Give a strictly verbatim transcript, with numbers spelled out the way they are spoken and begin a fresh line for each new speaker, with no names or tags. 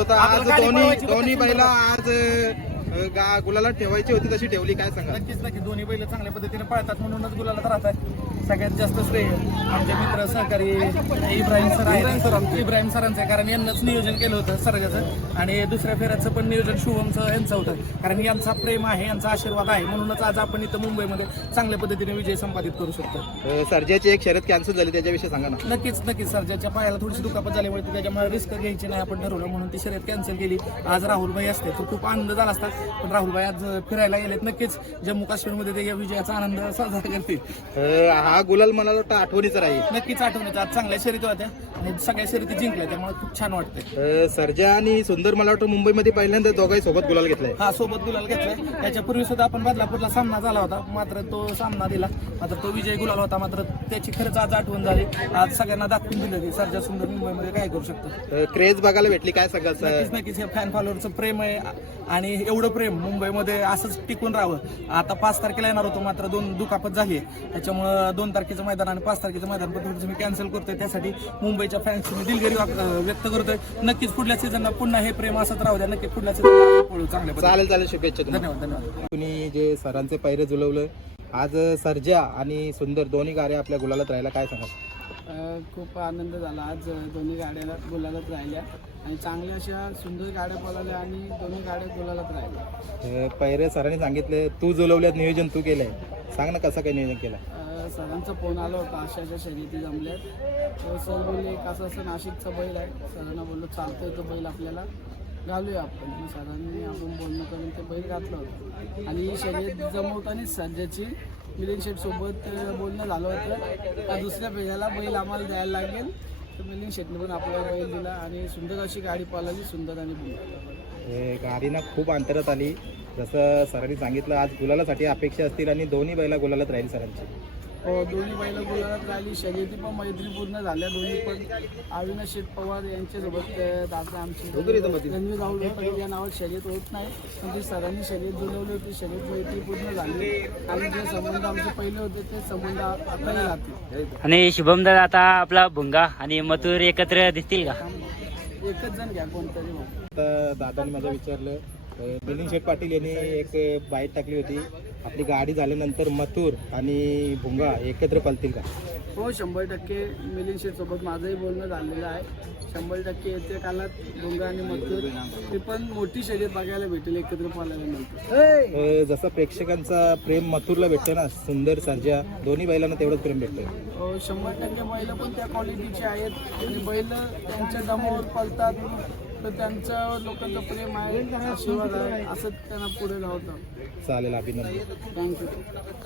तर आज दोन्ही दोन्ही बैला आज अ, गा गुलाला ठेवायची होती तशी ठेवली, काय सांगा?
नक्कीच नक्की दोन्ही बैल चांगल्या पद्धतीने पळतात म्हणूनच गुलाला राहतात. सगळ्यात जास्त श्रेय आमचे मित्र सहकारी इब्राहिम सर आहेत. इब्राहिम सरांचं आहे, कारण यांनाच नियोजन केलं होतं सर्जाचं, आणि दुसऱ्या फेऱ्याचं पण नियोजन शुभमचं यांचं होतं. कारण यांचा प्रेम आहे, यांचा आशीर्वाद आहे, म्हणूनच आज आपण इथं मुंबईमध्ये चांगल्या पद्धतीने विजय संपादित करू शकतो.
अ, सर्जाची एक शर्यत कॅन्सल झाली, त्याच्याविषयी सांगा ना.
नक्कीच नक्कीच सर्जाच्या पायाला थोडीशी दुखापत झाल्यामुळे ती त्याच्यामुळे रिस्क घ्यायची नाही आपण ठरवलं, म्हणून ती शर्यत कॅन्सल केली. आज राहुलभाई असते तर खूप आनंद झाला असता, पण राहुलभाई आज फिरायला गेलेत. नक्कीच जम्मू काश्मीरमध्ये ते या विजयाचा आनंद साजरा करतील.
अ, हा गुलाल मला वाटतं आठवणीचा राहील.
नक्कीच आठवणीत आज चांगल्या शर्यती होत्या आणि सगळ्या शर्यती जिंकल्या, त्यामुळे खूप छान वाटते.
अ, सर्जा आणि सुंदर मला वाटतं मुंबईमध्ये पहिल्यांदा दोघांही सोबत गुलाल घेतलाय.
हा सोबत गुलाल घेतलाय. त्याच्यापूर्वी सुद्धा आपण बदलापूरला सामना झाला होता, मात्र तो सामना दिला, मात्र तो विजय गुलाल होता. मात्र त्याची खरंच आज आठवण झाली. आज सगळ्यांना दाखवून दिलं की सर्जा सुंदर मुंबईमध्ये काय करू शकतो.
अ, क्रेज बघायला भेटली, काय सांगाल?
नक्कीच नक्कीच हे फॅन फॉलोअरचं प्रेम आहे, आणि एवढं प्रेम मुंबईमध्ये असंच टिकून राहावं. आता पाच तारखेला येणार होतो, मात्र दोन दुखापत झाली आहे, त्याच्यामुळं दोन तारखेचं मैदान आणि पाच तारखेचं मैदान पण मी कॅन्सल करतोय. त्यासाठी मुंबईच्या फॅन्सची मी दिलगिरी व्यक्त करतोय. नक्कीच पुढल्या सीझनला पुन्हा हे प्रेम असंच राहू द्या. नक्की पुढल्या सीझनला पळू चांगल्या पद्धतीने.
चालेल चालेल, शुभेच्छा तुम्हाला.
धन्यवाद धन्यवाद.
तुम्ही जे सरांचे पैरे जुळवलं, आज सर्जा आणि सुंदर दोन्ही गाड्या आपल्या गुलालात राहिला, काय सांगाल?
खूप आनंद झाला. आज दोन्ही गाड्या गुलालात राहिल्या आणि चांगल्या अशा सुंदर गाड्या पळाल्या आणि दोन्ही गाड्या गुलालात राहिल्या.
अ, पैरे सरांनी सांगितले तू जुळवल्यात, नियोजन तू केलंय, सांग ना कसं काय नियोजन केलं?
अ, सरांचा फोन आला होता, अशा अशा शर्यती जमल्यात. तर सर बोलले एक असं असं नाशिकचा बैल आहे. सरांना बोललो चालतोय तो बैल आपल्याला घालूया आपण. मग सरांनी आपण बोलणं करून ते बैल घातलं होतं आणि ही शर्यत जमवताना सर्जाची मिलिंद शेठ सोबत बोलणं झालं होतं. त्या दुसऱ्या फेऱ्याला बैल आम्हाला द्यायला लागेल, तर मिलिंद शेठने पण आपल्याला बैल दिला आणि सुंदर अशी गाडी पळाली, सुंदर आणि बुंदा.
गाडी ना खूप अंतरात आली, जसं सरांनी सांगितलं आज गुलालासाठी अपेक्षा असतील आणि दोन्ही बैला गुलालात राहील सरांची.
हो, दोन्ही बैल गुलाबात राहिली. शर्यती पण मैत्रीपूर्ण झाल्या दोन्ही पण. अविनाश शेठ पवार यांच्यासोबत दादा आमची रणवीर राहुल पटेल या नावात शर्यत होत नाही, पण ती सरांनी शर्यत जुळवली होती. शर्यत मैत्रीपूर्ण झाली आणि जे संबंध आमचे पहिले होते ते संबंध आताही राहतील.
आणि शुभमदार आता आपला भुंगा आणि मथुर एकत्र दिसतील का?
एकच जण घ्या कोणतरी.
तर दादांनी माझं विचारलं, मिलिंद शेठ पाटील यांनी एक बाईट टाकली होती, आपली गाडी झाल्यानंतर मथुर आणि भुंगा एकत्र पळतील का?
हो, शंभर टक्के मिलिंद शेठ सोबत माझंही बोलणं झालेलं आहे. शंभर टक्के येत्या काळात भुंगा आणि मथुर ती पण मोठी शर्यत बघायला भेटेल एकत्र पळाल्यानंतर.
अ, जसं प्रेक्षकांचा प्रेम मथुरला भेटतं ना, सुंदर सर्जा दोन्ही बैलांना तेवढंच प्रेम भेटतं.
हो, शंभर टक्के बैल पण त्या क्वालिटीचे आहेत आणि बैल त्यांच्या दमावर पळतात, तर त्यांचं लोकांचं प्रेम आहे, आशीर्वाद आहे, असं त्यांना पुढे लावतं.
चालेल, अभिनंदन.
थँक्यू.